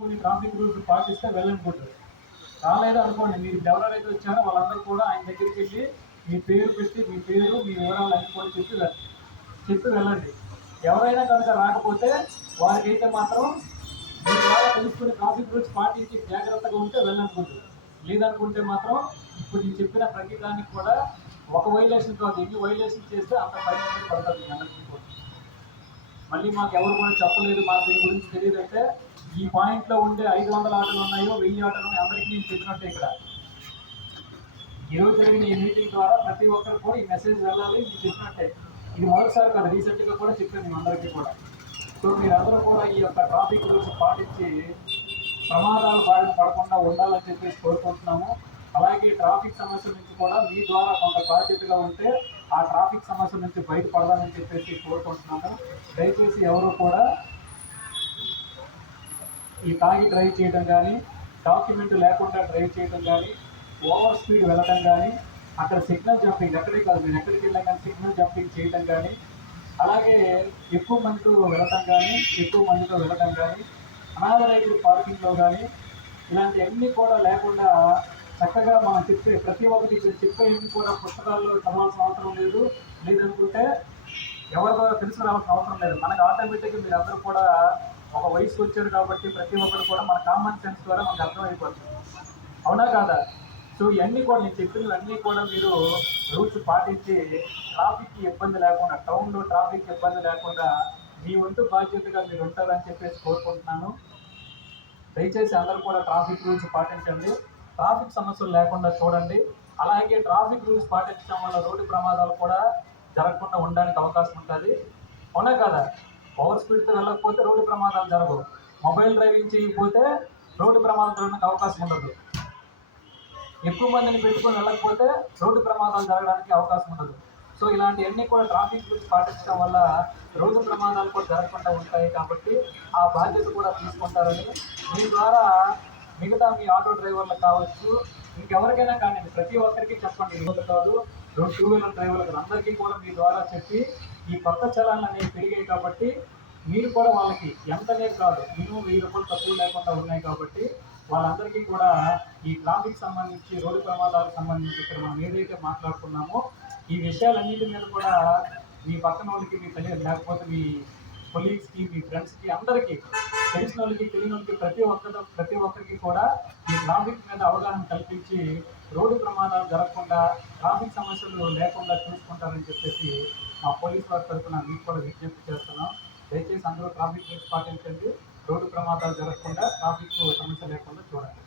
కొన్ని traffic rules పాటిస్తే వెళ్ళనుకుంటారు. రాలేదు అనుకోండి, మీరు ఎవరైతే వచ్చారో వాళ్ళందరూ కూడా ఆయన దగ్గరికి వెళ్ళి మీ పేరు పెట్టి మీ పేరు మీ వివరాలు అన్ని కూడా చెప్పి వెళ్ళండి. ఎవరైనా కనుక రాకపోతే వారికైతే మాత్రం మీ ద్వారా తెలుసుకుని ట్రాఫిక్ రూల్స్ పాటించి జాగ్రత్తగా ఉంటే వెళ్ళనుకుంటారు. లేదనుకుంటే మాత్రం ఇప్పుడు నేను చెప్పిన ప్రతి దానికి కూడా ఒక వైలేషన్ కాదు, ఎన్ని వైలేషన్ చేస్తే అంత ఫైన్ అనేది పడుతుంది అందరికీ కూడా. మళ్ళీ మాకు ఎవరు కూడా చెప్పలేదు, మాకు దీని గురించి తెలియదు అంటే ఈ పాయింట్లో ఉండే 500 ఆటలు ఉన్నాయో 1000 ఆటలు ఉన్నాయో అందరికీ నేను చెప్పినట్టే. ఇక్కడ ఈరోజు జరిగిన ఈ మీటింగ్ ద్వారా ప్రతి ఒక్కరు కూడా ఈ మెసేజ్ వెళ్ళాలి, నేను చెప్పినట్టే. ఇది మొదటిసారి కాదు, రీసెంట్గా కూడా చెప్పాను మేము అందరికీ కూడా. సో మీరందరూ కూడా ఈ యొక్క ట్రాఫిక్ రూల్స్ పాటించి ప్రమాదాలు బారిన పడకుండా ఉండాలని చెప్పేసి కోరుకుంటున్నాము. అలాగే ట్రాఫిక్ సమస్యల నుంచి కూడా మీ ద్వారా కొంత బాధ్యతగా ఉంటే ఆ ట్రాఫిక్ సమస్యల నుంచి బయటపడదామని చెప్పేసి కోరుకుంటున్నాము. దయచేసి ఎవరు కూడా ఈ తాగి డ్రైవ్ చేయడం కానీ, డాక్యుమెంట్ లేకుండా డ్రైవ్ చేయడం కానీ, ఓవర్ స్పీడ్ వెళ్ళడం కానీ, అక్కడ సిగ్నల్ జంపింగ్ ఎక్కడికి కాదు, మీరు ఎక్కడికి వెళ్ళాం కానీ సిగ్నల్ జంపింగ్ చేయడం కానీ, అలాగే ఎక్కువ మందితో వెళ్ళడం కానీ, అనాథరైజ్డ్ పార్కింగ్లో కానీ ఇలాంటివన్నీ కూడా లేకుండా చక్కగా మనం చెప్పే ప్రతి ఒక్కటి ఇక్కడ చెప్పేవి కూడా పుస్తకాల్లో చదవాల్సిన అవసరం లేదు. లేదనుకుంటే ఎవరి ద్వారా తెలిసి రావాల్సిన అవసరం లేదు. మనకు ఆటోమేటిక్గా మీరు అందరూ కూడా ఒక వయసుకు వచ్చారు కాబట్టి ప్రతి ఒక్కరు కూడా మన కామన్ సెన్స్ ద్వారా మనకు అర్థమైపోతుంది. అవునా కాదా? సో ఇవన్నీ కూడా నేను చెప్పినవన్నీ కూడా మీరు రూల్స్ పాటించి ట్రాఫిక్కి ఇబ్బంది లేకుండా, టౌన్లో ట్రాఫిక్ ఇబ్బంది లేకుండా మీ వంతు బాధ్యతగా మీరు ఉంటారని చెప్పేసి కోరుకుంటున్నాను. దయచేసి అందరూ కూడా ట్రాఫిక్ రూల్స్ పాటించండి, ట్రాఫిక్ సమస్యలు లేకుండా చూడండి. అలాగే ట్రాఫిక్ రూల్స్ పాటించడం వల్ల రోడ్డు ప్రమాదాలు కూడా జరగకుండా ఉండడానికి అవకాశం ఉంటుంది. అవునా కదా? ఓవర్ స్పీడ్తో వెళ్ళకపోతే రోడ్డు ప్రమాదాలు జరగవు. మొబైల్ డ్రైవింగ్ చేయకపోతే రోడ్డు ప్రమాదాలు జరగడానికి అవకాశం ఉండదు. ఎక్కువ మందిని పెట్టుకొని వెళ్ళకపోతే రోడ్డు ప్రమాదాలు జరగడానికి అవకాశం ఉండదు. సో ఇలాంటివన్నీ కూడా ట్రాఫిక్ రూల్స్ పాటించడం వల్ల రోడ్డు ప్రమాదాలు కూడా జరగకుండా ఉంటాయి. కాబట్టి ఆ బాధ్యత కూడా తీసుకుంటారని మీ ద్వారా మిగతా మీ ఆటో డ్రైవర్లకు కావచ్చు, ఇంకెవరికైనా కానీ ప్రతి ఒక్కరికి చెప్పండి. యువత కాదు, టూ వీలర్ డ్రైవర్లకు అందరికీ కూడా మీ ద్వారా చెప్పి ఈ కొత్త చలాన్లు అనేవి పెరిగాయి కాబట్టి మీరు కూడా వాళ్ళకి ఎంతనే కాదు, మినిమం 1000 రూపాయలు తక్కువ లేకుండా ఉన్నాయి కాబట్టి వాళ్ళందరికీ కూడా ఈ ట్రాఫిక్ సంబంధించి రోడ్డు ప్రమాదాలకు సంబంధించి ఇక్కడ మనం ఏదైతే మాట్లాడుకున్నామో ఈ విషయాలన్నిటి మీద కూడా మీ పక్కన వాళ్ళకి, మీ తెలియదు లేకపోతే మీ కొలీగ్స్కి, మీ ఫ్రెండ్స్కి, అందరికీ తెలిసిన వాళ్ళకి తెలియని వాళ్ళకి ప్రతి ఒక్కరికి కూడా ఈ ట్రాఫిక్ మీద అవగాహన కల్పించి రోడ్డు ప్రమాదాలు జరగకుండా ట్రాఫిక్ సమస్యలు లేకుండా చూసుకుంటారని చెప్పేసి మా పోలీసు వారి తరఫున మీకు కూడా విజ్ఞప్తి చేస్తున్నాం. దయచేసి అందరూ ట్రాఫిక్ రూల్స్ పాటించండి, రోడ్డు ప్రమాదాలు జరగకుండా ట్రాఫిక్ సమస్య లేకుండా చూడండి.